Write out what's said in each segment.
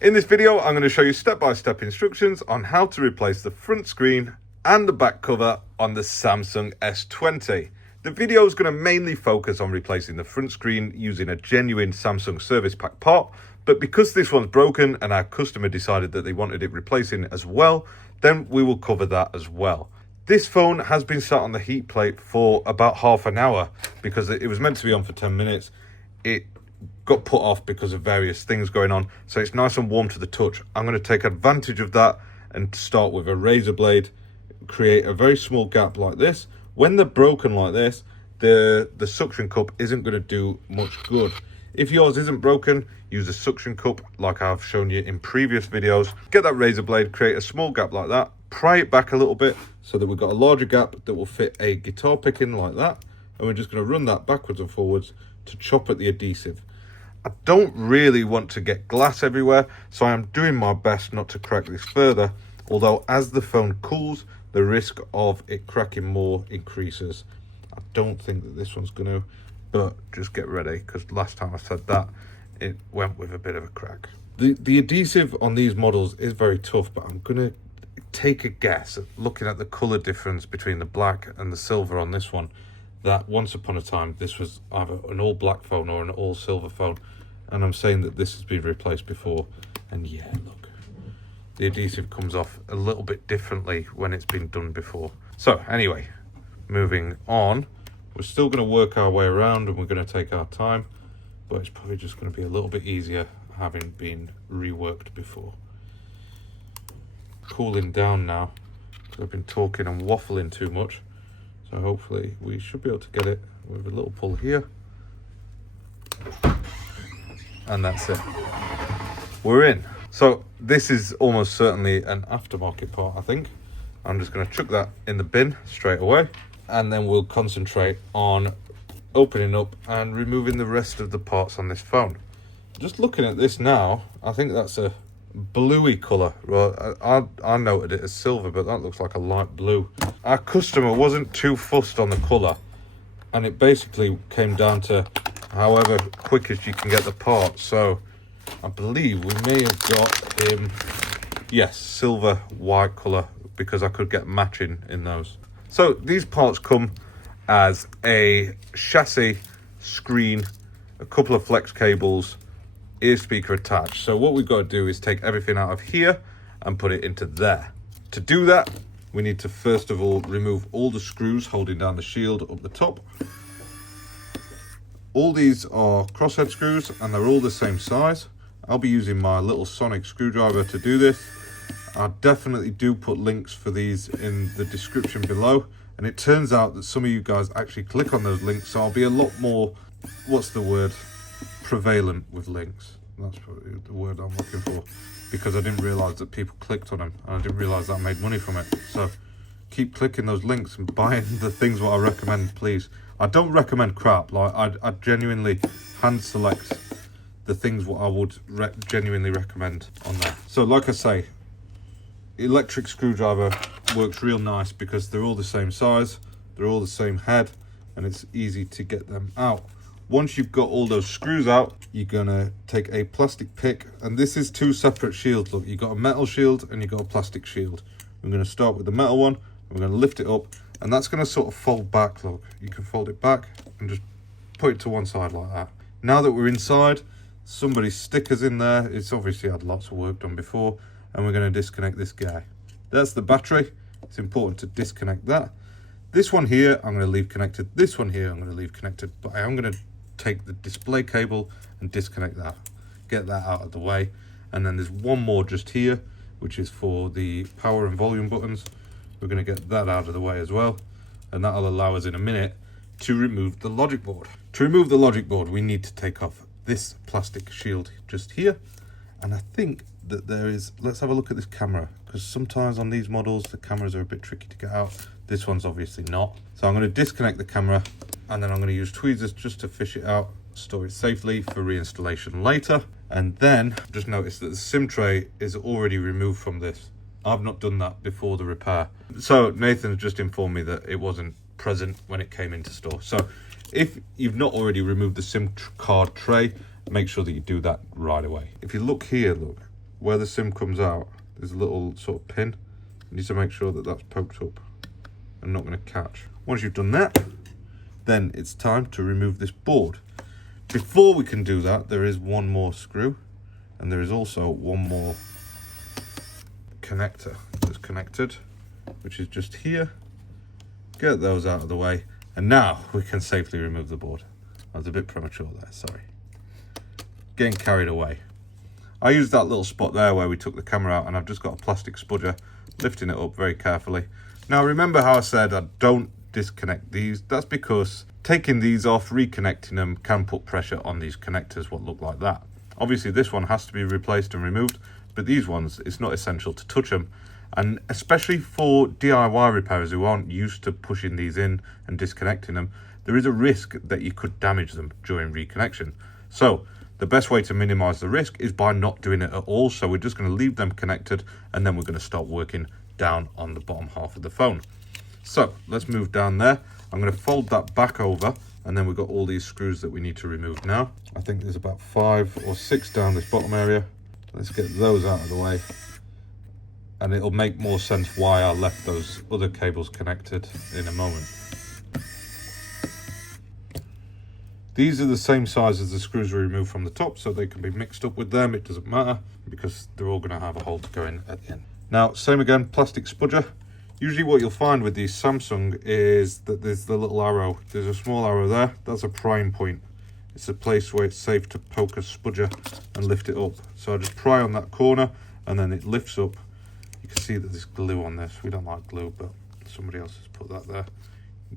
In this video, I'm going to show you step-by-step instructions on how to replace the front screen and the back cover on the Samsung S20. The video is going to mainly focus on replacing the front screen using a genuine Samsung service pack part, but because this one's broken and our customer decided that they wanted it replacing as well, then we will cover that as well. This phone has been sat on the heat plate for about half an hour because it was meant to be on for 10 minutes. It got put off because of various things going on, so it's nice and warm to the touch. I'm going to take advantage of that and start with a razor blade, create a very small gap like this. When they're broken like this, the suction cup isn't going to do much good. If yours isn't broken, use a suction cup like I've shown you in previous videos. Get that razor blade, create a small gap like that, pry it back a little bit so that we've got a larger gap that will fit a guitar pick in like that, and we're just going to run that backwards and forwards to chop at the adhesive. I don't really want to get glass everywhere, so I am doing my best not to crack this further, although as the phone cools, the risk of it cracking more increases. I don't think that this one's going to, but just get ready, because last time I said that, it went with a bit of a crack. The adhesive on these models is very tough, but I'm going to take a guess at looking at the colour difference between the black and the silver on this one, that once upon a time this was either an all black phone or an all silver phone, and I'm saying that this has been replaced before, and yeah, look, the adhesive comes off a little bit differently when it's been done before. So anyway, moving on, we're still going to work our way around and we're going to take our time, but it's probably just going to be a little bit easier having been reworked before. Cooling down now because I've been talking and waffling too much, so hopefully we should be able to get it with a little pull here, and that's it, we're in. So this is almost certainly an aftermarket part. I think I'm just going to chuck that in the bin straight away, and then we'll concentrate on opening up and removing the rest of the parts on this phone. Just looking at this now, I think that's a bluey colour. Well, I noted it as silver, but that looks like a light blue. Our customer wasn't too fussed on the colour, and it basically came down to however quickest you can get the part. So I believe we may have got him, yes, silver white colour, because I could get matching in those. So these parts come as a chassis, screen, a couple of flex cables, ear speaker attached. So what we've got to do is take everything out of here and put it into there. To do that, we need to first of all remove all the screws holding down the shield up the top. All these are crosshead screws and they're all the same size. I'll be using my little sonic screwdriver to do this. I definitely do put links for these in the description below, and it turns out that some of you guys actually click on those links, so I'll be a lot more, what's the word, prevalent with links. That's probably the word I'm looking for, because I didn't realize that people clicked on them, and I didn't realize that I made money from it. So keep clicking those links and buying the things what I recommend, please. I don't recommend crap. Like I genuinely hand select the things what I would genuinely recommend on there. So like I say, electric screwdriver works real nice because they're all the same size, they're all the same head, and it's easy to get them out. Once you've got all those screws out, you're gonna take a plastic pick, and this is two separate shields. Look, you've got a metal shield and you've got a plastic shield. We're gonna start with the metal one, we're gonna lift it up, and that's gonna sort of fold back. Look, you can fold it back and just put it to one side like that. Now that we're inside, somebody's stickers in there. It's obviously had lots of work done before, and we're going to disconnect this guy. That's the battery. It's important to disconnect that. This one here I'm going to leave connected. This one here I'm going to leave connected, but I am going to take the display cable and disconnect that, get that out of the way. And then there's one more just here, which is for the power and volume buttons. We're going to get that out of the way as well, and that'll allow us in a minute to remove the logic board. To remove the logic board, we need to take off this plastic shield just here, and I think that there is, let's have a look at this camera, because sometimes on these models the cameras are a bit tricky to get out. This one's obviously not. So I'm going to disconnect the camera, and then I'm going to use tweezers just to fish it out, store it safely for reinstallation later. And then just notice that the SIM tray is already removed from this. I've not done that before the repair, so Nathan's just informed me that it wasn't present when it came into store. So if you've not already removed the SIM card tray, make sure that you do that right away. If you look here, look, where the SIM comes out, there's a little sort of pin. You need to make sure that that's poked up and not going to catch. Once you've done that, then it's time to remove this board. Before we can do that, there is one more screw, and there is also one more connector that's connected, which is just here. Get those out of the way, and now we can safely remove the board. I was a bit premature there, sorry. Getting carried away. I used that little spot there where we took the camera out, and I've just got a plastic spudger, lifting it up very carefully. Now remember how I said I don't disconnect these? That's because taking these off, reconnecting them can put pressure on these connectors what look like that. Obviously this one has to be replaced and removed, but these ones, it's not essential to touch them. And especially for DIY repairers who aren't used to pushing these in and disconnecting them, there is a risk that you could damage them during reconnection. So the best way to minimize the risk is by not doing it at all. So we're just going to leave them connected, and then we're going to start working down on the bottom half of the phone. So let's move down there. I'm going to fold that back over, and then we've got all these screws that we need to remove now. I think there's about 5 or 6 down this bottom area. Let's get those out of the way. And it'll make more sense why I left those other cables connected in a moment. These are the same size as the screws we removed from the top, so they can be mixed up with them. It doesn't matter because they're all going to have a hole to go in at the end. Now, same again, plastic spudger. Usually what you'll find with these Samsung is that there's the little arrow. There's a small arrow there. That's a prying point. It's a place where it's safe to poke a spudger and lift it up. So I just pry on that corner, and then it lifts up. You can see that there's glue on this. We don't like glue, but somebody else has put that there.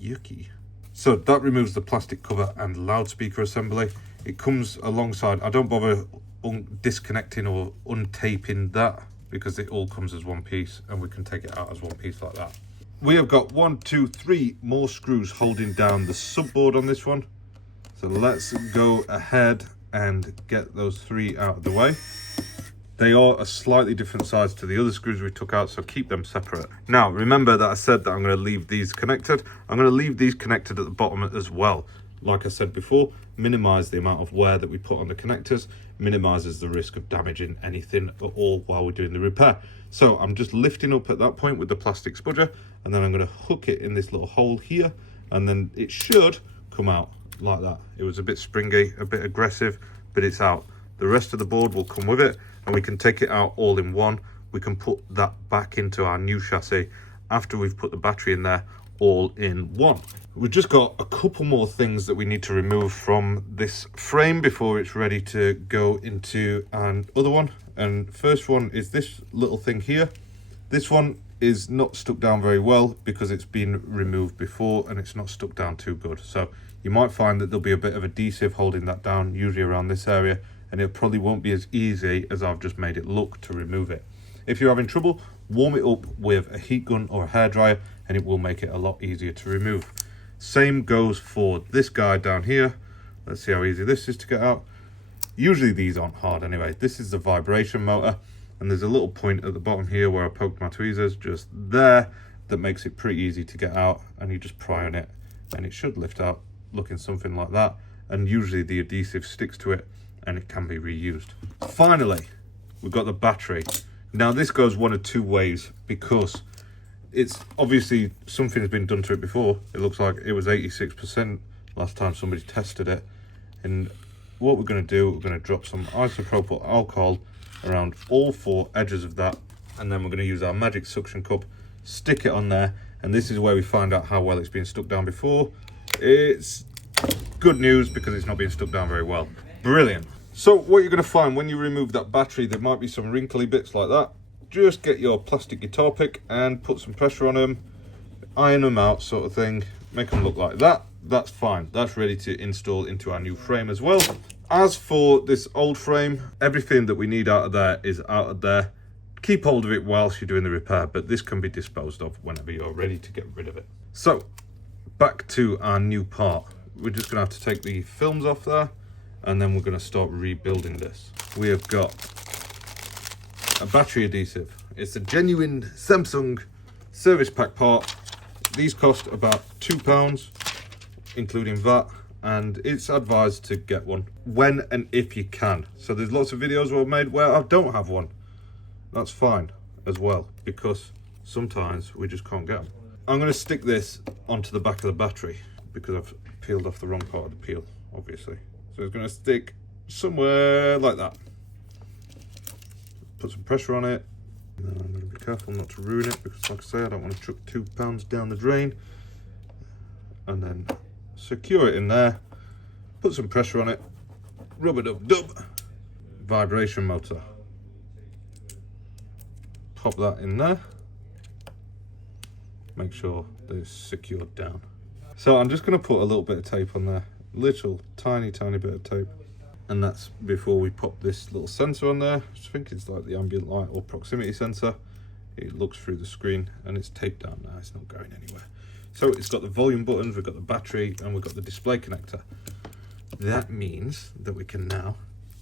Yucky. So that removes the plastic cover and loudspeaker assembly. It comes alongside. I don't bother disconnecting or untaping that because it all comes as one piece, and we can take it out as one piece like that. We have got 1, 2, 3 more screws holding down the subboard on this one. So let's go ahead and get those 3 out of the way. They are a slightly different size to the other screws we took out, so keep them separate. Now, remember that I said that I'm going to leave these connected. I'm going to leave these connected at the bottom as well. Like I said before, minimize the amount of wear that we put on the connectors, minimizes the risk of damaging anything at all while we're doing the repair. So I'm just lifting up at that point with the plastic spudger, and then I'm going to hook it in this little hole here, and then it should come out like that. It was a bit springy, a bit aggressive, but it's out. The rest of the board will come with it, and we can take it out all in one. We can put that back into our new chassis after we've put the battery in there all in one. We've just got a couple more things that we need to remove from this frame before it's ready to go into another one. And first one is this little thing here. This one is not stuck down very well because it's been removed before and it's not stuck down too good. So you might find that there'll be a bit of adhesive holding that down, usually around this area, and it probably won't be as easy as I've just made it look to remove it. If you're having trouble, warm it up with a heat gun or a hairdryer and it will make it a lot easier to remove. Same goes for this guy down here. Let's see how easy this is to get out. Usually these aren't hard anyway. This is the vibration motor, and there's a little point at the bottom here where I poked my tweezers just there that makes it pretty easy to get out, and you just pry on it and it should lift out looking something like that, and usually the adhesive sticks to it and it can be reused. Finally, we've got the battery. Now this goes one of two ways because it's obviously something has been done to it before. It looks like it was 86% last time somebody tested it. And what we're going to do, we're going to drop some isopropyl alcohol around all 4 edges of that, and then we're going to use our magic suction cup, stick it on there, and this is where we find out how well it's been stuck down before. It's good news because it's not being stuck down very well. Brilliant. So what you're going to find when you remove that battery, there might be some wrinkly bits like that. Just get your plastic guitar pick and put some pressure on them, iron them out sort of thing, make them look like that. That's fine. That's ready to install into our new frame as well. As for this old frame, everything that we need out of there is out of there. Keep hold of it whilst you're doing the repair, but this can be disposed of whenever you're ready to get rid of it. So back to our new part. We're just going to have to take the films off there, and then we're going to start rebuilding this. We have got a battery adhesive. It's a genuine Samsung service pack part. These cost about £2, including VAT, and it's advised to get one when and if you can. So there's lots of videos where I've made where I don't have one. that's fine as well, because sometimes we just can't get them. I'm going to stick this onto the back of the battery because I've peeled off the wrong part of the peel, obviously. So it's going to stick somewhere like that. Put some pressure on it. And I'm going to be careful not to ruin it because, like I say, I don't want to chuck 2 pounds down the drain. And then secure it in there. Put some pressure on it. Rub-a-dub-dub. Vibration motor. Pop that in there. Make sure that it's secured down. So I'm just going to put a little bit of tape on there. Little tiny bit of tape. And that's before we pop this little sensor on there. I think it's like the ambient light or proximity sensor. It looks through the screen and it's taped down now. It's not going anywhere. So it's got the volume buttons, we've got the battery, and we've got the display connector. That means that we can now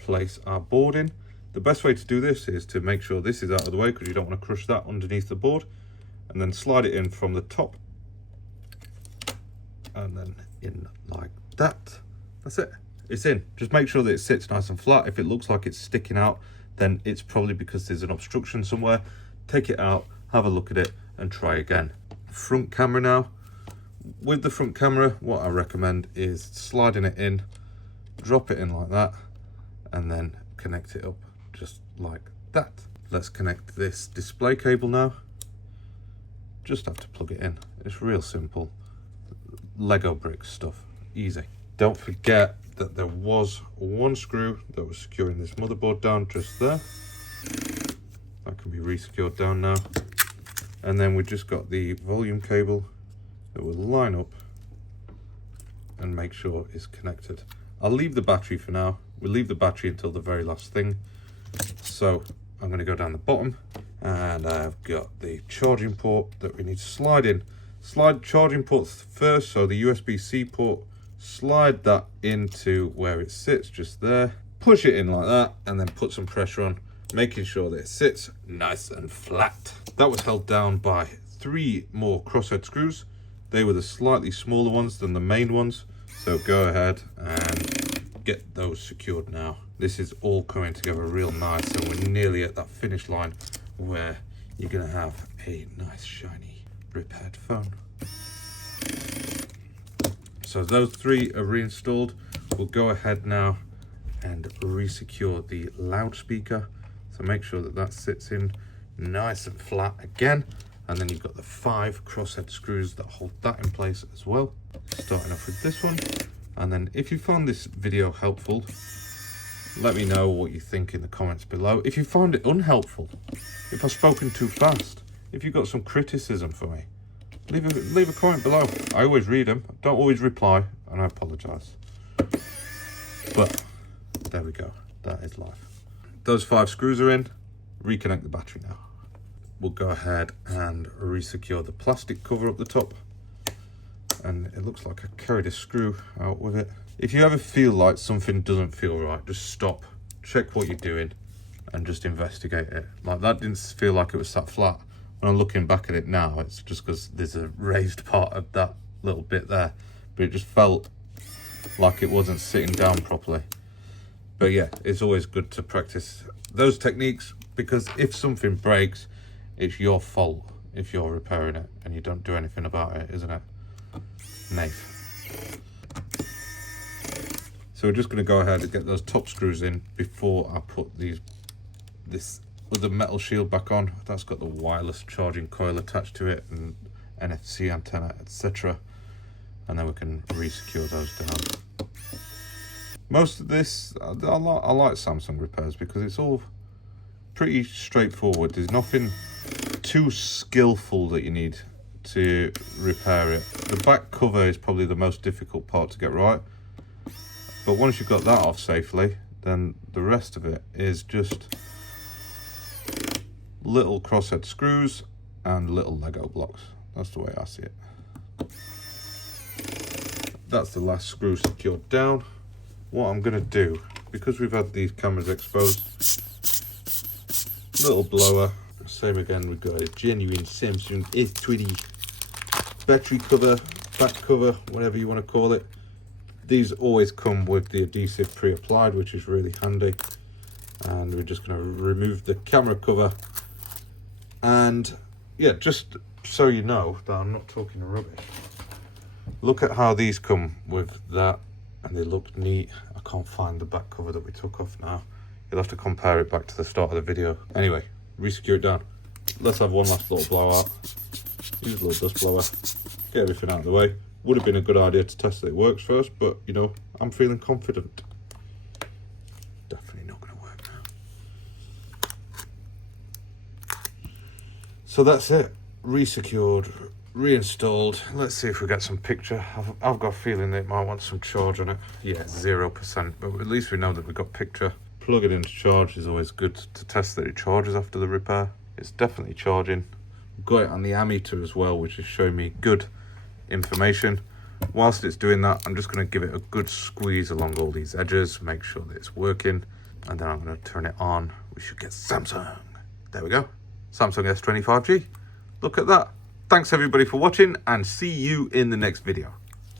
place our board in. The best way to do this is to make sure this is out of the way because you don't want to crush that underneath the board. And then slide it in from the top. And then in like that. That's it. It's in. Just make sure that it sits nice and flat. If it looks like it's sticking out, then it's probably because there's an obstruction somewhere. Take it out, have a look at it, and try again. Front camera now. With the front camera, what I recommend is sliding it in, drop it in like that, and then connect it up just like that. Let's connect this display cable now. Just have to plug it in. It's real simple. Lego bricks stuff. Easy. Don't forget that there was one screw that was securing this motherboard down just there. That can be re-secured down now. And then we just got the volume cable that will line up and make sure it's connected. I'll leave the battery for now. We'll leave the battery until the very last thing. So I'm going to go down the bottom and I've got the charging port that we need to slide in. Slide charging ports first, so the USB-C port, slide that into where it sits just there. Push it in like that and then put some pressure on, making sure that it sits nice and flat. That was held down by 3 more crosshead screws. They were the slightly smaller ones than the main ones. So go ahead and get those secured now. This is all coming together real nice and we're nearly at that finish line where you're gonna have a nice shiny repaired phone. So those 3 are reinstalled. We'll go ahead now and re-secure the loudspeaker. So make sure that that sits in nice and flat again. And then you've got the 5 crosshead screws that hold that in place as well. Starting off with this one. And then if you found this video helpful, let me know what you think in the comments below. If you found it unhelpful, if I've spoken too fast, if you've got some criticism for me, leave a comment below. I always read them. I don't always reply, and I apologise. But there we go. That is life. Those 5 screws are in. Reconnect the battery now. We'll go ahead and re-secure the plastic cover up the top. And it looks like I carried a screw out with it. If you ever feel like something doesn't feel right, just stop, check what you're doing, and just investigate it. Like that didn't feel like it was sat flat. When I'm looking back at it now, it's just because there's a raised part of that little bit there. But it just felt like it wasn't sitting down properly. But yeah, it's always good to practice those techniques because if something breaks, it's your fault if you're repairing it and you don't do anything about it, isn't it? Naif. So we're just going to go ahead and get those top screws in before I put this other metal shield back on. That's got the wireless charging coil attached to it and NFC antenna, etc. And then we can re-secure those down. Most of this, I like Samsung repairs because it's all pretty straightforward. There's nothing too skillful that you need to repair it. The back cover is probably the most difficult part to get right. But once you've got that off safely, then the rest of it is just little crosshead screws and little Lego blocks. That's the way I see it. That's the last screw secured down. What I'm going to do, because we've had these cameras exposed, little blower. Same again, we've got a genuine Samsung S20 battery cover, back cover, whatever you want to call it. These always come with the adhesive pre-applied, which is really handy. And we're just going to remove the camera cover. And yeah, just so you know that I'm not talking rubbish, look at how these come with that, and they look neat. I can't find the back cover that we took off now. You'll have to compare it back to the start of the video. Anyway, resecure it down. Let's have one last little blowout. Use a little dust blower, get everything out of the way. Would have been a good idea to test that it works first, but you know, I'm feeling confident. Definitely not going to work now. So that's it. Resecured, reinstalled. Let's see if we get some picture. I've got a feeling that it might want some charge on it. Yeah, 0%, but at least we know that we've got picture. Plug it into charge is always good to test that it charges after the repair. It's definitely charging. Got it on the ammeter as well, which is showing me good information. Whilst it's doing that, I'm just going to give it a good squeeze along all these edges, make sure that it's working, and then I'm going to turn it on. We should get Samsung. There we go. Samsung S20 5G. Look at that. Thanks everybody for watching, and see you in the next video.